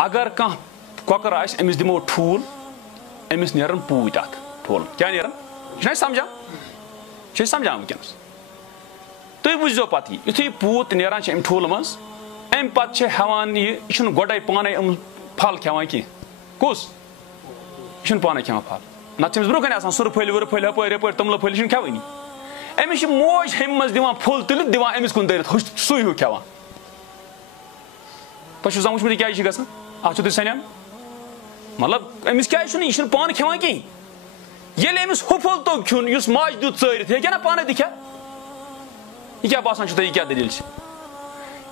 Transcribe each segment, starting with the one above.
अगर कह कॉकर आस अमिस दिमो ठूल अमिस नेरन पूत अत ठूल क्या नेरन यह समझान वनकस तुम वुझो पे युथु पूत नेरान अम ठूल मज अम पे हेवान यह गोडे पाने फल खेवान कह कुस यह पाने खेवान फल नत ब्रोह कन सुर फल वुर फल हपर तमल फल यह खेवनी अमिस मोज हम मज दिवान फुल तुलित दिवान अमिस कुन दरित सू हूँ खेवान तुम वुचमुत क्या गसान अत सनान मतलब अमिस क्या यह पान खेवान कह ये अमिस हु फुल तो खुन इस माज दुत चरित हे ना पाने दिखा यह क्या बासान तुम क्या दलील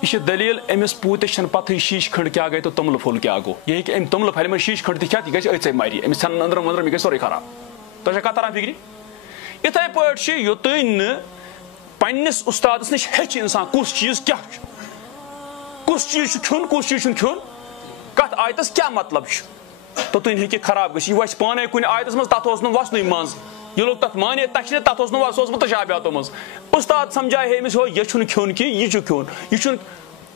यह दलील अमिस पूतस पत शीश खंड क्या गई तो तमल फुल क्या गो ये अम तमल फल में शीश खंड तह यह गई मारी अमिस सन अंदरम अंदरम यह गई सोरे खराब तुम कत तरह फिक्र इथे पे योतन पन्निस उस्तादस नश हेच इंसान कुस चीज क्या कुस चीज खुन कुस चीज खुन कत आयतस क्या मतलब तो तुम हे खराब गई वस पाने कुन आयतस मज तथ वसन मज ये लोग तथ माने तथ तथ वसोसमत तशाबियातो मज उस्ताद समझाए अमिस हो यह खुन कि यह खुन यह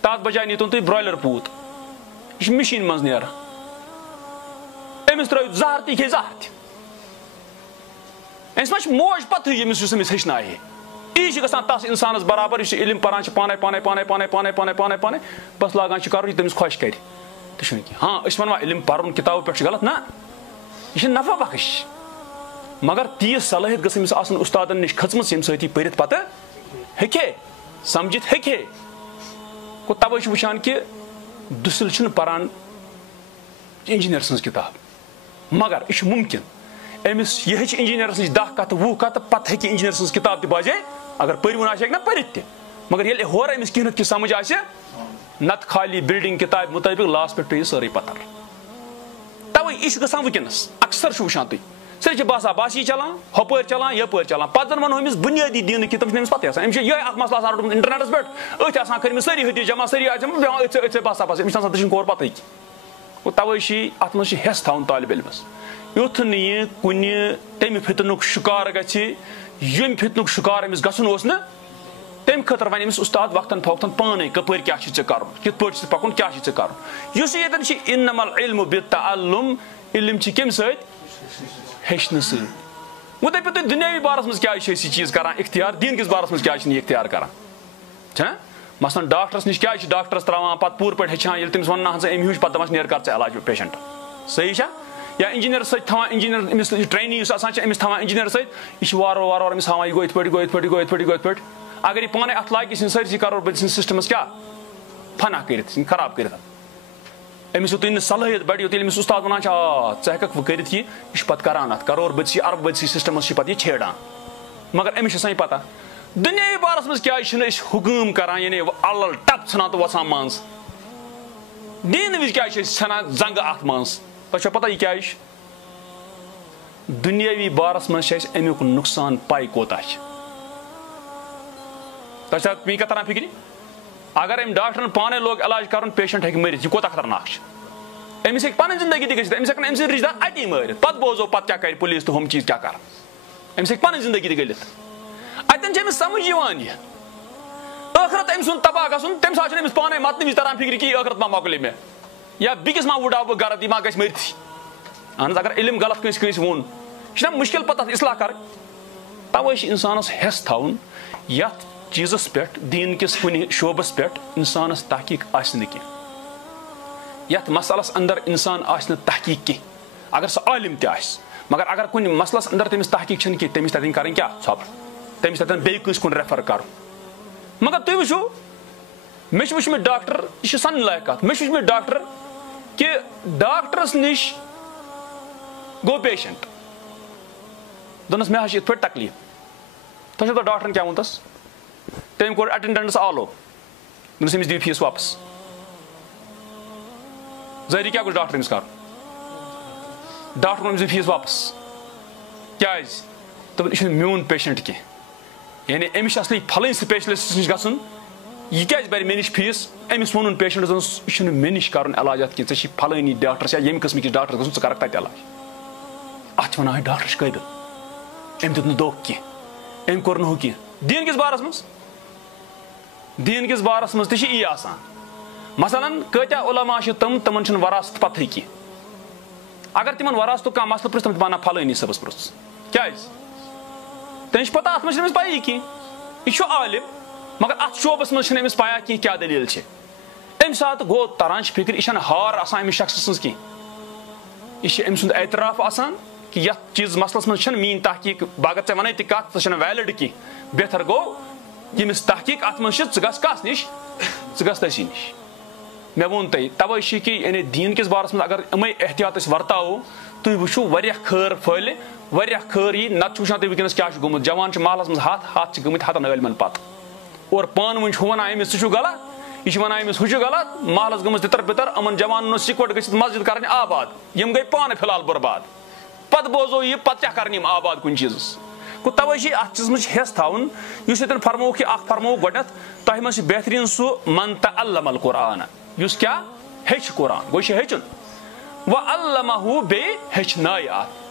तथ बजाय नीतन तुम ब्रॉयलर पूत यह मशीन मज नेर अमिस त्रो जहर ती खे जहर अस मा मोज पत अमिस अमिस हेचनाए यह गसान तस इंसानस बराबर यह इल्म पान पाने पाने पाने पाने पाने पाने पाने पाने बस लागान कर तमिस खुश कर तो हाँ वन इल्म पर्न किताबों पे गलत ना यह नफा बख्श मगर तीस सलाहियत गमिस उस्तादन नश खचम यम सती पढ़ पत हे समझित हे गो तवे वुचान कि दुसिल पान इंजीनियर सज किताब मगर यह मुमकिन अमिस यह इंजीनियर नश 10 कत 20 कत पत हे इंजीनियर सज किताब तह बजे अगर पढ़वन ना पढ़ मगर ये होर अमिस कह कि समझ आ नत खाली बिल्डिंग किताब मुताबिक लास पे पे सारे पतर तवे यह गसान वनकस अक्सर वुचान तुम सर बसा बासी चलान हपर चलान यपर चलान पे जन वो अमिस बुनियादी दिन की तमिस पत यह मसला रोटमुत इंटरनेटस पे अत कर सारी हदी जमा सारी अथ बसा बस अमिस कौर पत गो तवे अत मज हेस थवन तालिब इल्मस युथ नह कुन तमि फितनुक शिकार गम फितनुक शिकार अमिस गसन ओस न तम खतर वन अमिस उस्ताद वक्तन फवक्तन पाने कपर क्या कर कित पे पकुन क्या कर इन्नमा العلم بالتعلم इल्म कम हेचन सत वो दपो तुम दुनियावी बारस मज क्या चीज कर इख्तियार दीन किस बारस मज क्या इख्तियार कर मसलन डॉक्टरस नश क्या डॉक्टरस त्रावान पे पूर पे हेचान तमिस वन अम हूँ पे दपस नेर कर इलाज पेशेंट सही या इंजीनियर सवान engineer Amish trainee Amish थवान engineer सह वार वार वार अमिस हावान यह गो इत पे गो इत पे गो इत पे गो इत पे अगर यह पाने अत लाग सरसी करो बद सिस्टमस क्या फना कर खराब कर अमिस युत सलाहियत बढ़ योत अमिस उस्ताद वन हेक वह कर पे करान अत करोर बदसी अरब बदसी सिस्टमस पे छेड़ान मगर अमिस पता दुनियावी बारस मज क्या हुकूम करान यानी अल टप ान तो वसान मज दीन विज क्या ान जंग अत मज तुम पता यह क्या दुनियावी बारस मज अमुक नुकसान पाई कोता तुम कत तरह फिक्र अगर अम डॉक्टरन पाने लोग इलाज कर पेशेंट हे मरित यह कोता खतरनाक अमिस पन जिंदगी तक अमिस अम सद रिश्तेदार अटी मारित पे बोजो पे क्या कर पुलिस तो हम चीज क्या कर अमिस पन जिंदगी तक गलित अतन अमिस समझ आखरत अम सुन तबाह गसन तम सात अमिस पाने मत विज तरह फिक्र कि आखरत मा मकल मे या बिकिस मा उड़ा बह गर यह मा ग मरित अहन अगर इल्म गलत कंस वोन यह मुश्किल पे इसलाह कर तवे इंसानस हेस थवन यथ चीजस पे दीन किस कुन शोबस पे इंसानस तहकीक यथ मसलस अंदर इंसान तहकीक कह अगर सह आलिम तह मगर अगर कुन मसलस अंदर तमिस तहकीक कह तमिस तथन कर क्या सब्र तमिस तथन बेस कुन रेफर कर मगर तुम वो मे वुचम डॉक्टर यह सन लायक कत मे वुचम डॉक्टर कि डॉक्टरस नश गो पेशेंट दोनस मे इत पे तकलीफ तुम डॉक्टरन क्या वोनस तम कोर अटेंडेंट्स आलो दोनस अमिस दी फीस वापस जारी क्या डॉक्टर अमिस कर डॉक्टर को अमिस फीस वापस क्या दोपन यह मोन पेशेंट कह यानी अमिस असली फलन स्पेशलिस्ट नश गसन यह क्या बर मे नश फीस अमिस वोन पेशेंट यह मे नश कर इलाज अत कह फलानी डॉक्टर या यम किस्म डॉक्टर गसन कर तत इलाज अत वन डॉक्टर काबिल अम दित दोख कह अम कोर कह दीन किस बारस मज दीन किस बारस मज तह आसान مثلاً کۭتیاہ علما چھِ تِمن چھنہٕ وراثت پتہٕے کینٛہہ. اگر تِمن وراثتُک کانٛہہ مسلہٕ پرٛژھ تِم چھِ ونان فلٲنی صٲبس پرٛژھ. کیازِ؟ تٔمِس چھِ پتہ اتھ منٛز چھنہٕ أمِس پیی کینٛہہ. یہِ چھُ عالِم مگر اتھ شوبس منٛز چھنہٕ أمِس پیا کینٛہہ کیٛاہ دٔلیٖل چھِ. اَمہِ ساتہٕ گوٚو تران چھِ فِکرِ یہِ چھنہٕ ہار آسان أمِس شخصہٕ سٕنٛز کینٛہہ. یہِ چھِ أمۍ سُنٛد اعتراف آسان کہِ یتھ چیٖز مسلس منٛز چھنہٕ میٲنۍ تحقیٖق. بہٕ اگر ژےٚ ونے تہِ کتھ سۄ چھنہٕ ویلِڈ کینٛہہ. بہتر گوٚو ییٚمِس تحقیٖق اتھ منٛز چھِ ژٕ گژھ کس نِش؟ ژٕ گژھ تٔسی نِش. مےٚ ووٚن تۄہہِ توے چھِ کہِ یعنی دیٖن کِس بارس منٛز اگر یِمے احتیاط أسۍ ورتاوو تُہۍ وٕچھِو واریاہ خٲر پھٔہلہِ واریاہ خٲر یی. نتہٕ چھُ وٕچھان تُہۍ وٕنکیٚنس کیاہ چھُ گوٚمُت. جوان چھِ محلس منٛز ہتھ چھِ گٔمٕتۍ 100 عٲلمن پتہٕ. اور پانہٕ ؤنۍ چھُ ونان أمِس ژٕ چھُکھ غلط یہِ چھُ ونان أمِس ہُہ چھُ غلط. محلس گٔمٕژ تِتر بِتر. یِمن جوانن اوس اِکوٹ گٔژھِتھ مسجد کرٕنۍ آباد. یِم گٔے پانہٕ فِلحال برباد. پتہٕ بوزو یہِ پتہٕ کیاہ کرن یِم آباد کُنہِ چیٖزس. گوٚو توے چھِ اتھ چیٖزس منٛز حٮ۪س تھاوُن. یُس ییٚتٮ۪ن فرمووُکھ کہِ اکھ فرمووُکھ گۄڈنیتھ تۄہہِ منٛز چھُ بہتریٖن سُہ من تعلم القرآن یُس کیاہ ہیٚچھِ قرآن. گوٚو یہِ چھُ ہیٚچھُن. وعلمہ بیٚیہِ ہیٚچھنایہِ اتھ.